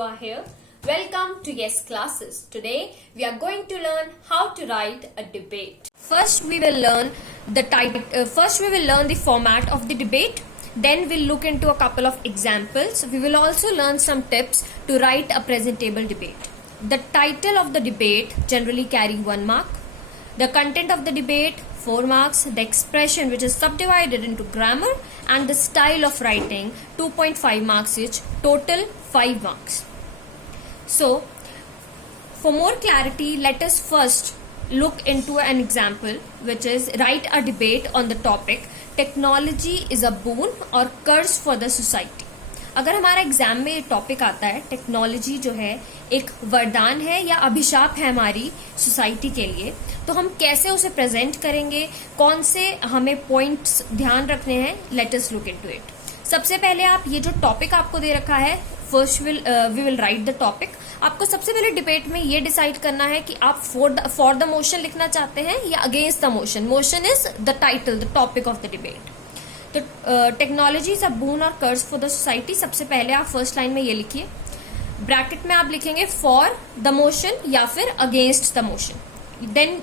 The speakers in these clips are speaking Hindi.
you are here. Welcome to Yes Classes. Today we are going to learn how to write a debate. First we will learn the format of the debate. Then we'll look into a couple of examples. We will also learn some tips to write a presentable debate. The title of the debate generally carry 1 mark. The content of the debate 4 marks. The expression which is subdivided into grammar and the style of writing 2.5 marks each. Total 5 marks. So, for more clarity, let us first look into an example which is write a debate on the topic technology is a boon or curse for the society. अगर हमारा एग्जाम में ये टॉपिक आता है टेक्नोलॉजी जो है एक वरदान है या अभिशाप है हमारी सोसाइटी के लिए, तो हम कैसे उसे प्रेजेंट करेंगे, कौन से हमें पॉइंट्स ध्यान रखने हैं, let us look into it. सबसे पहले आप ये जो टॉपिक आपको दे रखा है, first we will write the topic. आपको सबसे पहले डिबेट में ये डिसाइड करना है कि आप फॉर द मोशन लिखना चाहते हैं या against the motion. Motion is the title, the topic of the debate. तो टेक्नोलॉजी इज अ बून और कर्स फॉर द सोसाइटी. सबसे पहले आप फर्स्ट लाइन में ये लिखिए. ब्रैकेट में आप लिखेंगे फॉर द मोशन या फिर against the motion. Then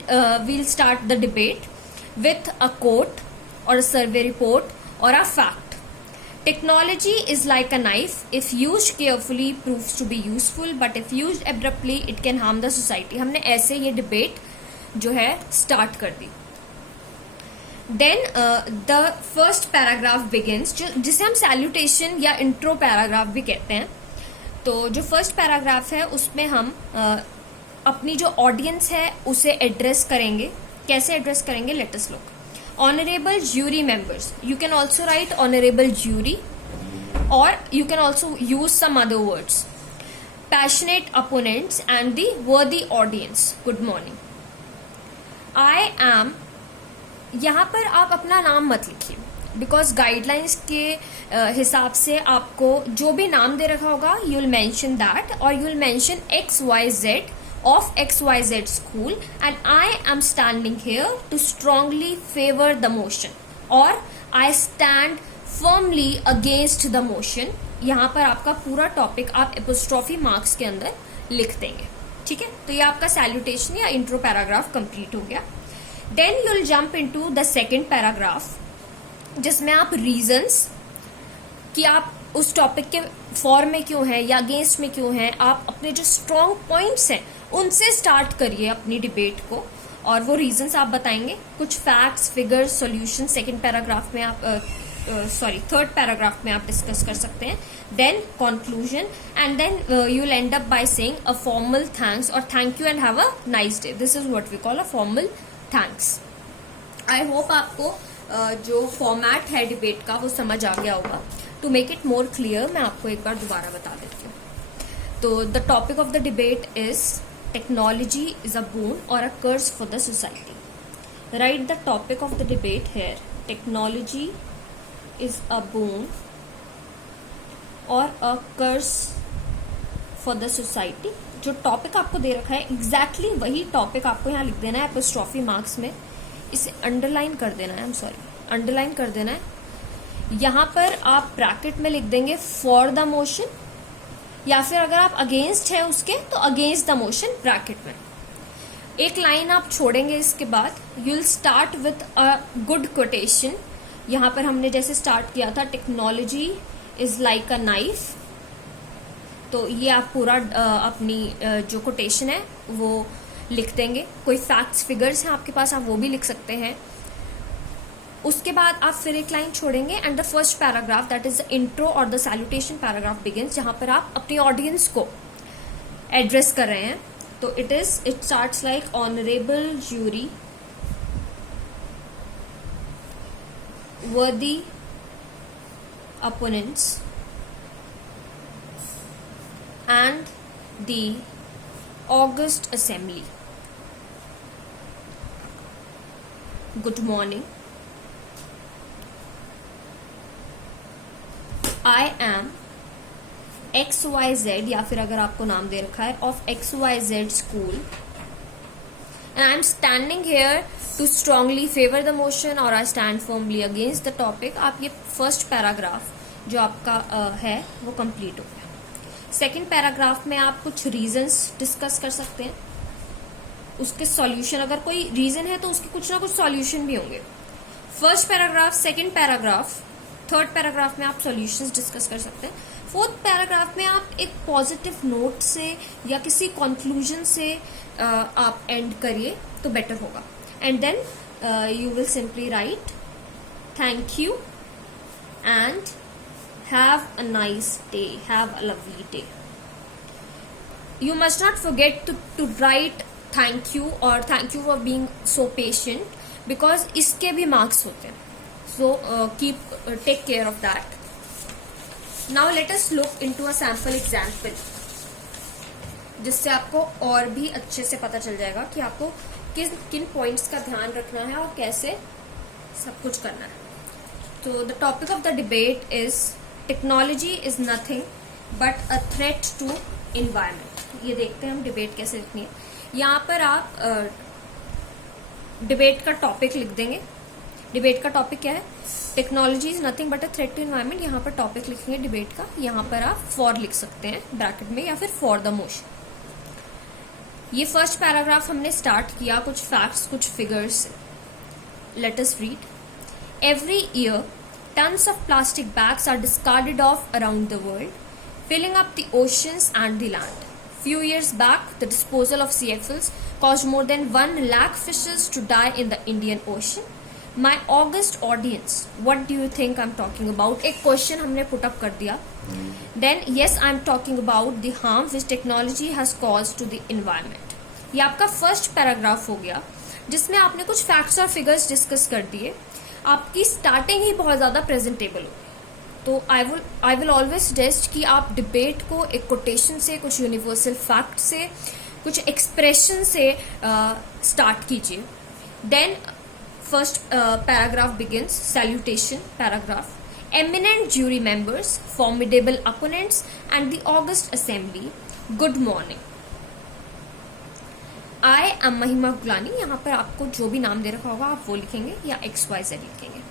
we'll start the debate with a quote और अ सर्वे रिपोर्ट और a fact. Technology is like a knife. If used carefully, proves to be useful, but if used abruptly, it can harm the society. हमने ऐसे ये डिबेट जो है स्टार्ट कर दी. Then the first paragraph begins, जिसे हम सैल्यूटेशन या इंट्रो पैराग्राफ भी कहते हैं. तो जो फर्स्ट पैराग्राफ है उसमें हम अपनी जो ऑडियंस है उसे एड्रेस करेंगे. कैसे एड्रेस करेंगे, let us look. Honorable jury members. You can also write honorable jury or you can also use some other words. Passionate opponents and the worthy audience. Good morning. I am. यहाँ पर आप अपना नाम मत लिखिए बिकॉज गाइडलाइंस के हिसाब से आपको जो भी नाम दे रखा होगा यू विल मेंशन दैट और you will mention XYZ of XYZ school and I am standing here to strongly favor the motion or I stand firmly against the motion. यहाँ पर आपका पूरा टॉपिक आप एपोस्ट्रॉफी मार्क्स के अंदर लिख देंगे. ठीक है, तो ये आपका सैल्यूटेशन या इंट्रो पैराग्राफ कंप्लीट हो गया. Then you will jump into the second paragraph जिसमें आप रीजंस कि आप उस टॉपिक के फॉर में क्यों है या अगेंस्ट में क्यों है, आप अपने जो स्ट्रॉन्ग पॉइंट्स हैं उनसे स्टार्ट करिए अपनी डिबेट को और वो रीजंस आप बताएंगे. कुछ facts, figures, solution second paragraph में आप थर्ड पैराग्राफ में आप डिस्कस कर सकते हैं. Then conclusion and then you will end up by saying a formal thanks और thank you and have a nice day. This is what we call a formal thanks. I hope आपको जो फॉर्मेट है डिबेट का वो समझ आ गया होगा. To make it more clear मैं आपको एक बार दोबारा बता देती हूँ. तो the topic of the debate is technology is a boon or a curse for the society. Write the topic of the debate here. Technology is a boon or a curse for the society. जो टॉपिक आपको दे रखा है एग्जैक्टली वही टॉपिक आपको यहाँ लिख देना है एपोस्ट्रॉफी मार्क्स में. इसे अंडरलाइन कर देना है. अंडरलाइन कर देना है. यहाँ पर आप ब्रैकेट में लिख देंगे फॉर द मोशन या फिर अगर आप अगेंस्ट है उसके तो अगेंस्ट द मोशन ब्रैकेट में. एक लाइन आप छोड़ेंगे इसके बाद. You will start with a good quotation. यहाँ पर हमने जैसे स्टार्ट किया था technology is like a knife, तो ये आप पूरा अपनी जो कोटेशन है वो लिख देंगे. कोई फैक्ट्स फिगर्स हैं आपके पास आप वो भी लिख सकते हैं. उसके बाद आप फिर एक लाइन छोड़ेंगे and the first paragraph that is the intro और द सैल्यूटेशन पैराग्राफ बिगिंस जहां पर आप अपनी ऑडियंस को एड्रेस कर रहे हैं. तो it starts like honourable jury, वर्दी opponents and the august assembly. Good morning. I am XYZ या फिर अगर आपको नाम दे रखा है of XYZ school and I am standing here to strongly favor the motion or I stand firmly against the topic. आप ये फर्स्ट पैराग्राफ जो आपका है वो कंप्लीट हो गया. सेकेंड पैराग्राफ में आप कुछ रीजंस डिस्कस कर सकते हैं, उसके सॉल्यूशन, अगर कोई रीजन है तो उसके कुछ ना कुछ सॉल्यूशन भी होंगे. First paragraph, second paragraph, third paragraph में आप सॉल्यूशंस डिस्कस कर सकते हैं. फोर्थ पैराग्राफ में आप एक पॉजिटिव नोट से या किसी कंक्लूजन से आप एंड करिए तो बेटर होगा. And then you will simply write thank you and have a nice day, have a lovely day. You must not forget to write thank you or thank you for being so patient, because इसके भी marks होते हैं. So take care of that. Now let us look into a sample example, जिससे आपको और भी अच्छे से पता चल जाएगा कि आपको किन पॉइंट्स का ध्यान रखना है और कैसे सब कुछ करना है. तो the topic of the debate is technology is nothing but a threat to environment. ये देखते हैं हम डिबेट कैसे लिखनी है. यहाँ पर आप डिबेट का टॉपिक लिख देंगे. डिबेट का टॉपिक क्या है? Technology is nothing but a threat to environment. यहाँ पर टॉपिक लिखेंगे डिबेट का. यहाँ पर आप फॉर लिख सकते हैं ब्रैकेट में, या फिर फॉर द मोशन. ये फर्स्ट पैराग्राफ हमने स्टार्ट किया कुछ फैक्ट्स, कुछ फिगर्स से. Let us read. Every year tons of plastic bags are discarded of around the world, filling up the oceans and the land. Few years back, the disposal of CFLs caused more than 1 lakh fishes to die in the Indian Ocean. My august audience, what do you think I'm talking about? एक क्वेश्चन हमने पुट अप कर दिया. Then yes, I'm talking about the harm which technology has caused to the environment. ये आपका फर्स्ट पैराग्राफ हो गया, जिसमें आपने कुछ फैक्ट्स और फिगर्स डिस्कस कर दिए. आपकी स्टार्टिंग ही बहुत ज्यादा प्रेजेंटेबल हो. तो आई विल ऑलवेज सजेस्ट कि आप डिबेट को एक कोटेशन से, कुछ यूनिवर्सल फैक्ट से, कुछ एक्सप्रेशन से स्टार्ट कीजिए. Then first paragraph begins. Salutation paragraph. Eminent jury members, formidable opponents and the august assembly, good morning. I am Mahima Gulani. यहाँ पर आपको जो भी नाम दे रखा होगा आप वो लिखेंगे, या XYZ लिखेंगे.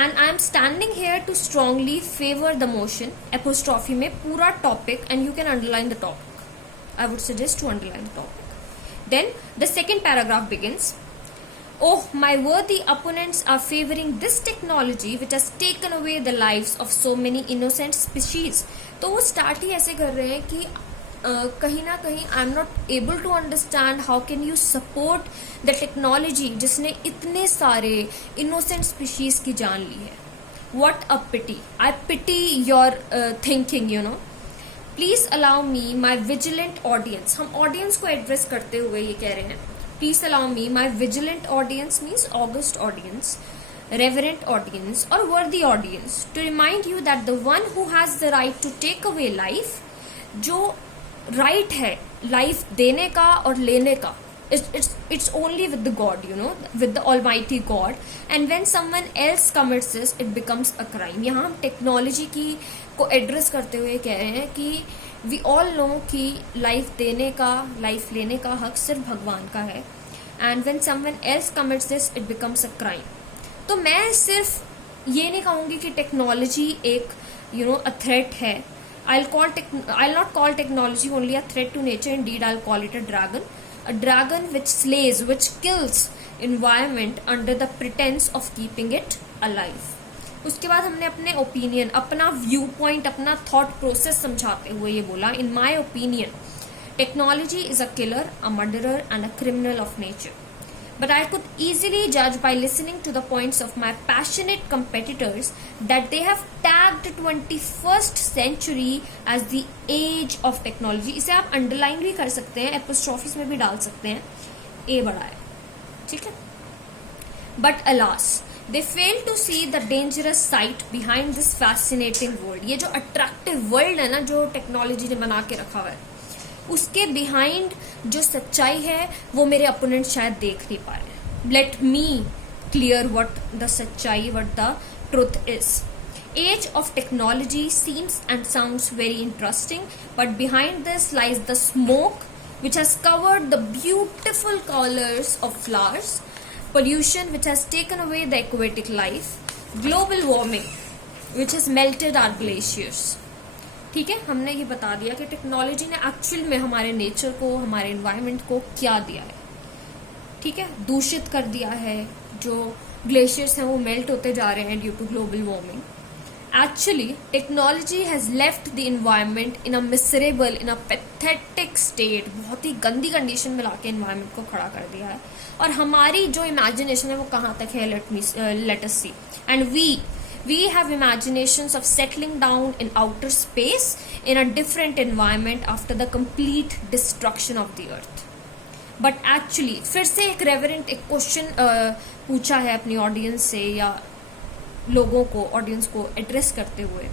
And I am standing here to strongly favor the motion. Apostrophe में पूरा topic, and you can underline the topic. I would suggest to underline the topic. Then the second paragraph begins. Oh, my worthy opponents are favoring this technology which has taken away the lives of so many innocent species. तो वो start ही ऐसे कर रहे हैं कि कहीं ना कहीं I am not able to understand how can you support the technology जिसने इतने सारे इनोसेंट स्पीशीज की जान ली है. What a pity. I pity your thinking, you know. Please allow me my vigilant audience. हम ऑडियंस को एड्रेस करते हुए ये कह रहे हैं. Please allow me my vigilant audience means august audience, reverent audience or worthy audience, to remind you that the one who has the right to take away life, जो राइट है लाइफ देने का और लेने का, it's only with the God, you know, with the Almighty God, and when someone else commits this, it becomes a crime. यहाँ हम टेक्नोलॉजी की को एड्रेस करते हुए कह रहे हैं कि we all know कि लाइफ देने का, लाइफ लेने का हक सिर्फ भगवान का है, and when someone else commits this, it becomes a crime. तो मैं सिर्फ ये नहीं कहूँगी कि टेक्नोलॉजी एक a threat है. I'll not call technology only a threat to nature. Indeed, I'll call it a dragon which slays, which kills environment under the pretense of keeping it alive. उसके बाद हमने अपने ओपिनियन, अपना व्यू पॉइंट, अपना थॉट प्रोसेस समझाते हुए ये बोला, in my opinion, technology is a killer, a murderer and a criminal of nature. But I could easily judge by listening to the points of my passionate competitors that they have tagged 21st century as the age of technology. इसे आप underline भी कर सकते हैं, apostrophes में भी डाल सकते हैं, A बड़ा है, ठीक है. But alas, they fail to see the dangerous sight behind this fascinating world. ये जो attractive world है ना, जो टेक्नोलॉजी ने बना के रखा हुआ है, उसके बिहाइंड जो सच्चाई है वो मेरे अपोनेंट शायद देख नहीं पा रहे. Let me clear what the सच्चाई, what the truth is. Age of technology seems and sounds very interesting, but behind this lies the smoke which has covered the beautiful colors of flowers, pollution which has taken away the aquatic life, global warming which has melted our glaciers. ठीक है, हमने ये बता दिया कि टेक्नोलॉजी ने एक्चुअल में हमारे नेचर को, हमारे एनवायरनमेंट को क्या दिया है। ठीक है, दूषित कर दिया है, जो ग्लेशियर्स हैं वो मेल्ट होते जा रहे हैं due to global warming. Actually, technology has left the environment in a miserable, in a pathetic state. बहुत ही गंदी कंडीशन में लाके environment को खड़ा कर दिया है, और हमारी जो imagination है वो कहाँ तक है, let us see. And we have imaginations of settling down in outer space in a different environment after the complete destruction of the earth. But actually, फिर से एक reverent एक question पूछा है अपनी audience से, या लोगों को, ऑडियंस को एड्रेस करते हुए,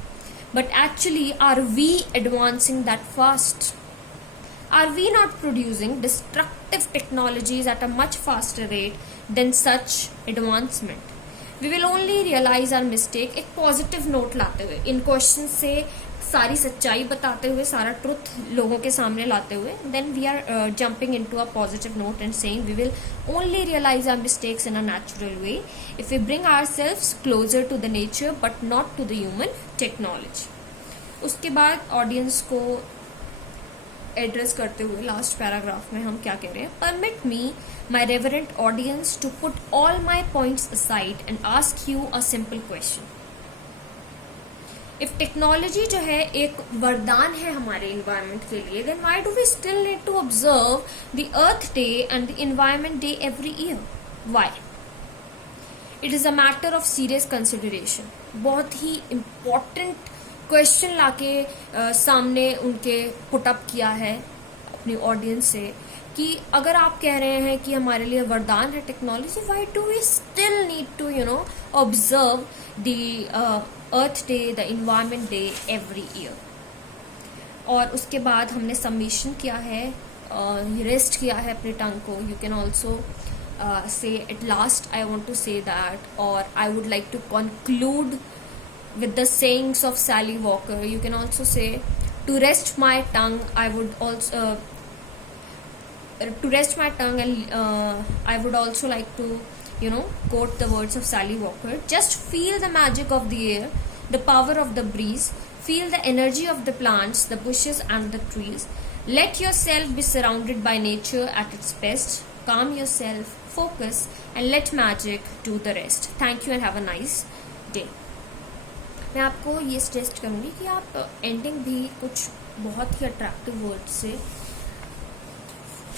but actually are we advancing that fast? Are we not producing destructive technologies at a much faster rate than such advancement? We will only realize our mistake, एक पॉजिटिव नोट लाते हुए, इन क्वेश्चन से सारी सच्चाई बताते हुए, सारा ट्रुथ लोगों के सामने लाते हुए, then we are jumping into a positive note and saying we will only realize our mistakes in a natural way if we bring ourselves closer to the nature but not to the human technology. उसके बाद ऑडियंस को एड्रेस करते हुए लास्ट पैराग्राफ में हम क्या कह रहे हैं? Permit me my reverent audience to put all my points aside and ask you a simple question. If technology जो है एक वरदान है हमारे इन्वायरमेंट के लिए, then why do we still need to observe the earth day and the environment day every year? Why? It is a matter of serious consideration. बहुत ही इम्पोर्टेंट क्वेश्चन लाके सामने उनके पुटअप किया है अपनी ऑडियंस से, कि अगर आप कह रहे हैं कि हमारे लिए वरदान है technology, why do we still need to observe the earth day, the environment day every year? और उसके बाद हमने सबमिशन किया है, रेस्ट किया है अपने टंग को. You can also say at last I want to say that, or I would like to conclude with the sayings of Sally Walker. You can also say, to rest my tongue I would also and I would also like to quote the words of Sally Walker. Just feel the magic of the air, the power of the breeze, feel the energy of the plants, the bushes and the trees. Let yourself be surrounded by nature at its best. Calm yourself, focus, and let magic do the rest. Thank you and have a nice day. मैं आपको ये सजेस्ट करूँगी कि आप एंडिंग भी कुछ बहुत ही अट्रैक्टिव वर्ड से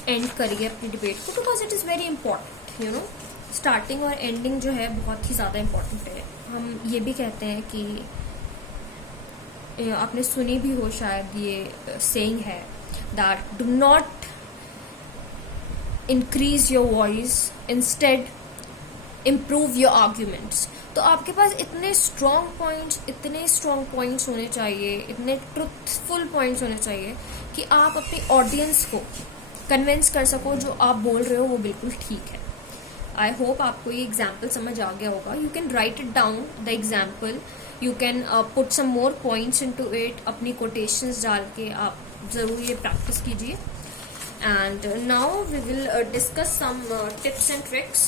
एंड करिए अपनी डिबेट को, because it is very important. Starting और एंडिंग जो है बहुत ही ज़्यादा इम्पॉर्टेंट है. हम ये भी कहते हैं कि आपने सुनी भी हो शायद, ये सेइंग है that do not increase your voice, instead improve your arguments. तो आपके पास इतने strong points होने चाहिए, इतने truthful points होने चाहिए कि आप अपनी audience को convince कर सको जो आप बोल रहे हो वो बिल्कुल ठीक है. I hope आपको ये example समझ आ गया होगा. You can write it down, the example. You can put some more points into it. अपनी quotations डाल के आप ज़रूर ये practice कीजिए. And now we will discuss some tips and tricks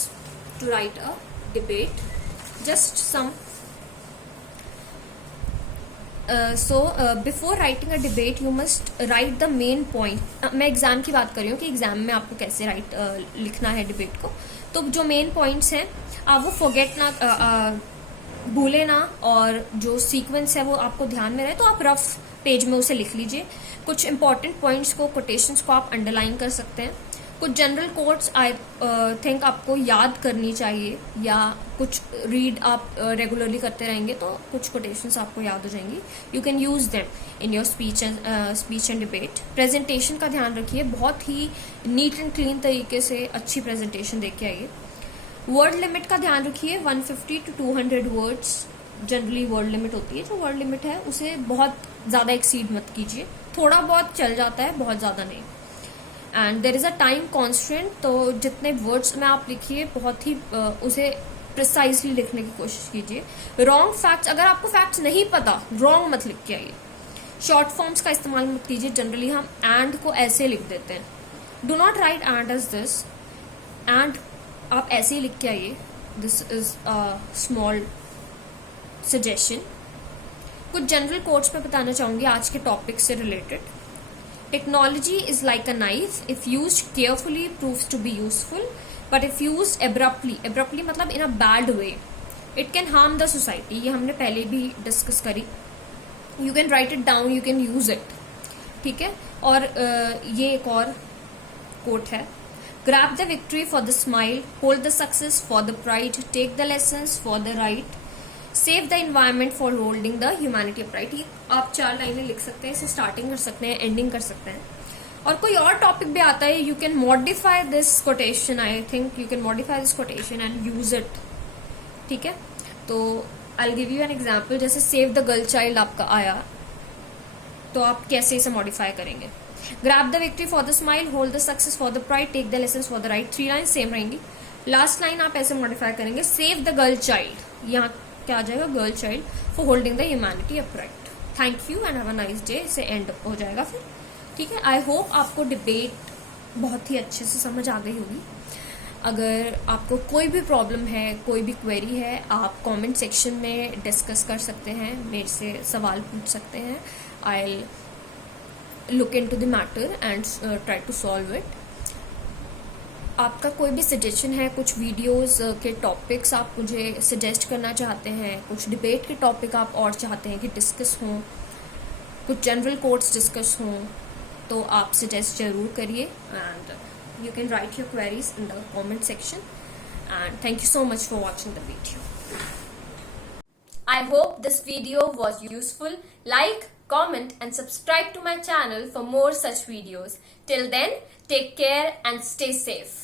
to write a debate. Just some. Before writing a debate, you must write the main point. मैं एग्जाम की बात कर रही हूँ कि एग्जाम में आपको कैसे लिखना है डिबेट को. तो जो मेन पॉइंट्स हैं आप वो फॉरगेट ना, भूले ना, और जो सीक्वेंस है वो आपको ध्यान में रहे. तो आप रफ पेज में उसे लिख लीजिए. कुछ इंपॉर्टेंट पॉइंट्स को, कोटेशंस को आप अंडरलाइन कर सकते हैं. कुछ जनरल कोट्स आई थिंक आपको याद करनी चाहिए, या कुछ रीड आप रेगुलरली करते रहेंगे तो कुछ कोटेशंस आपको याद हो जाएंगी. You can use them in your speech and debate. Presentation का ध्यान रखिए, बहुत ही नीट एंड क्लीन तरीके से अच्छी प्रेजेंटेशन दे के आइए. वर्ड लिमिट का ध्यान रखिए. 150 to 200 words generally word limit होती है. जो वर्ड लिमिट है उसे बहुत ज़्यादा एक्सीड मत कीजिए. थोड़ा बहुत चल जाता है, बहुत ज़्यादा नहीं. And there is a time constant. तो जितने वर्ड्स में आप लिखिए बहुत ही उसे प्रिसाइजली लिखने की कोशिश कीजिए. रॉन्ग फैक्ट्स, अगर आपको फैक्ट्स नहीं पता, रॉन्ग मत लिख के आइए. शॉर्ट फॉर्म्स का इस्तेमाल मत कीजिए. जनरली हम एंड को ऐसे लिख देते हैं. Do not write and as this. And आप ऐसे ही लिख के आइए. This is a small suggestion. कुछ जनरल कोट्स में बताना चाहूंगी आज के टॉपिक से related. Technology is like a knife, if used carefully proves to be useful, but if used abruptly मतलब in a bad way it can harm the society. ये हमने पहले भी डिस्कस करी। You can write it down, you can use it, ठीक है। और ये एक और कोट है, grab the victory for the smile, hold the success for the pride, take the lessons for the right, save the environment for holding the humanity upright. आप 4 लाइनें लिख सकते हैं, इसे स्टार्टिंग कर सकते हैं, एंडिंग कर सकते हैं। और कोई और टॉपिक भी आता है, you can modify this quotation, I think you can modify this quotation and use it, ठीक है। तो I give you an example, जैसे सेव द गर्ल चाइल्ड आपका आया, तो आप कैसे इसे मॉडिफाई करेंगे। Grab the victory for the smile, hold the success for the pride, take the lessons for the right. 3 line same रहेंगी। लास्ट लाइन आप ऐसे मॉडिफाई करेंगे, सेव द गर्ल चाइल्ड, यहाँ क्या आ जाएगा, girl child, for holding the humanity upright. Thank you and have a nice day. इसे एंड हो जाएगा फिर, ठीक है। आई होप आपको डिबेट बहुत ही अच्छे से समझ आ गई होगी। अगर आपको कोई भी प्रॉब्लम है, कोई भी क्वेरी है, आप कमेंट सेक्शन में डिस्कस कर सकते हैं, मेरे से सवाल पूछ सकते हैं। I look into the matter and try to solve it. आपका कोई भी सजेशन है, कुछ वीडियोस के टॉपिक्स आप मुझे सजेस्ट करना चाहते हैं, कुछ डिबेट के टॉपिक आप और चाहते हैं कि डिस्कस हों, कुछ जनरल कोट्स डिस्कस हों, तो आप सजेस्ट जरूर करिए। And you can write your queries in the comment section, and thank you so much for watching the video. I hope this video was useful. Like, comment and subscribe to my channel for more such videos. Till then, take care and stay safe.